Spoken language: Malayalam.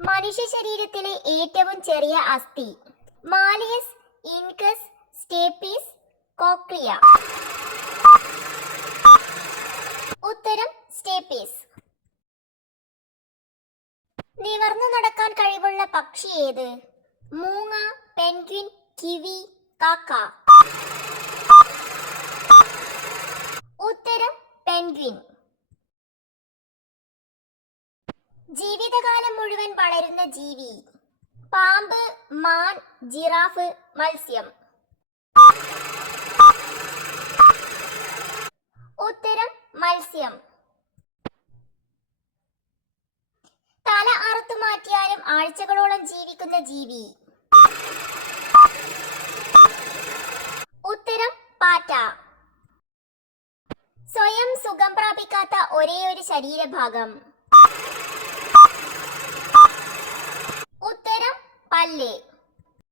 മനുഷ്യ ശരീരത്തിലെ ഏറ്റവും ചെറിയ അസ്ഥി? Malleus, incus, stapes, cochlea. ഉത്തരം സ്റ്റേപ്പീസ്. നിവർന്നു നടക്കാൻ കഴിവുള്ള പക്ഷി ഏത്? മൂങ്ങ, പെൻഗ്വിൻ, കിവി, കാക്ക. ഉത്തരം പെൻഗ്വിൻ. ജീവിതകാലം മുഴുവൻ വളരുന്ന ജീവി? പാമ്പ്, മാൻ, ജിറാഫ്, മത്സ്യം. ഉത്തരം മത്സ്യം. തല അറുത്തു മാറ്റിയാലും ആഴ്ചകളോളം ജീവിക്കുന്ന ജീവി? ഉത്തരം പാറ്റ. സ്വയം സുഖം പ്രാപിക്കാത്ത ഒരേയൊരു ശരീരഭാഗം? ഉത്തരം പല്ല്.